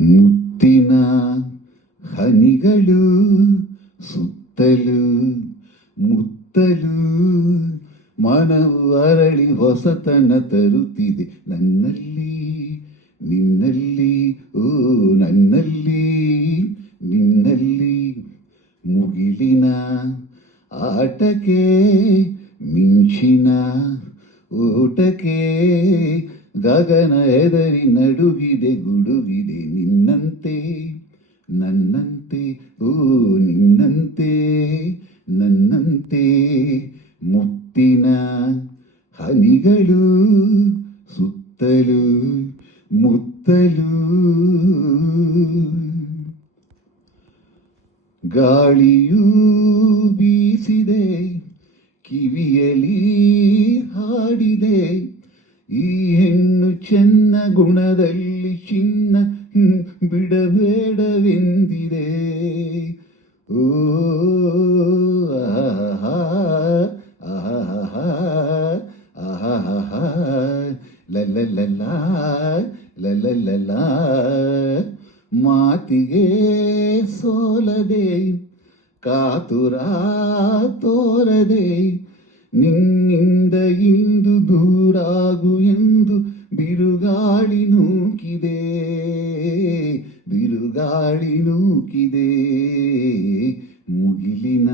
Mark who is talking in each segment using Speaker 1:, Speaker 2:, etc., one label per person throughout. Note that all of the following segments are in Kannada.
Speaker 1: ಮುತ್ತಿನ ಹನಿಗಳು ಸುತ್ತಲು ಮುತ್ತಲು ಮನವು ಅರಳಿ ಹೊಸತನ ತರುತ್ತಿದೆ. ನನ್ನಲ್ಲಿ, ನಿನ್ನಲ್ಲಿ, ಓ ನನ್ನಲ್ಲಿ, ನಿನ್ನಲ್ಲಿ ಮುಗಿಲಿನ ಆಟಕ್ಕೆ ಮಿಂಚಿನ ಓಟಕ್ಕೆ ಗಗನ ಎದರಿ ನಡುಗಿದೆ ಗುಡುಗಿದೆ ನಿನ್ನಂತೆ, ನನ್ನಂತೆ, ಓ ನಿನ್ನಂತೆ, ನನ್ನಂತೆ. ಮುತ್ತಿನ ಹನಿಗಳು ಸುತ್ತಲೂ ಮುತ್ತಲು ಗಾಳಿಯೂ ಬೀಸಿದೆ ಈ ಹೆಣ್ಣು ಚೆನ್ನ ಗುಣದಲ್ಲಿ ಚಿನ್ನ ಬಿಡಬೇಡವೆಂದಿದೆ ಓ ಲಲಲಲ. ಮಾತಿಗೆ ಸೋಲದೆ ಕಾತುರ ತೋರದೆ ನಿನ್ನಿಂದ ಇಂದು ಬಿರುಗಾಳಿ ನೂಕಿದೆ ಬಿರುಗಾಳಿ ನೂಕಿದೆ. ಮುಗಿಲಿನ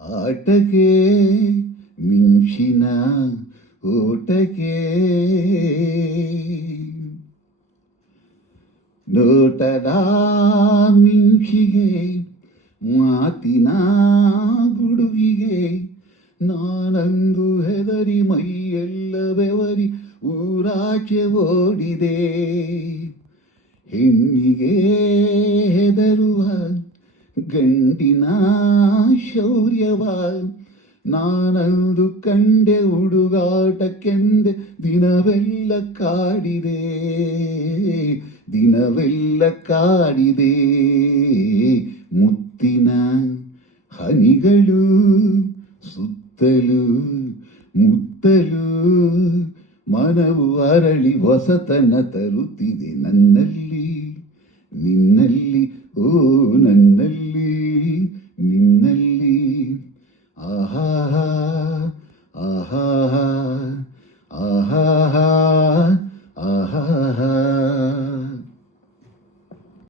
Speaker 1: ಆಟಕ್ಕೆ ಮಿಂಚಿನ ಓಟಕ್ಕೆ. ನೋಟದ ಮಿಂಚಿಗೆ ಮಾತಿನ ಗುಡುಗಿಗೆ ನಾನಂದು ಓಡಿದೆ. ಹೆಣ್ಣಿಗೆ ಹೆದರುವ ಗಂಡಿನ ಶೌರ್ಯವ, ನಾನಂದು ಕಂಡೆ ಹುಡುಗಾಟಕ್ಕೆಂದೆ ದಿನವೆಲ್ಲ ಕಾಡಿದೆ. ದಿನವೆಲ್ಲ ಕಾಡಿದೆ. ಮುತ್ತಿನ ಹನಿಗಳು ಸುತ್ತಲೂ ಮುತ್ತಲು ಮನವು ಅರಳಿ ಹೊಸತನ ತರುತ್ತಿದೆ ನನ್ನಲ್ಲಿ. ನಿನ್ನಲ್ಲಿ ಓ ನನ್ನಲ್ಲಿ ನಿನ್ನಲ್ಲಿ. ಆಹಾ ಆಹಾ ಆಹಾ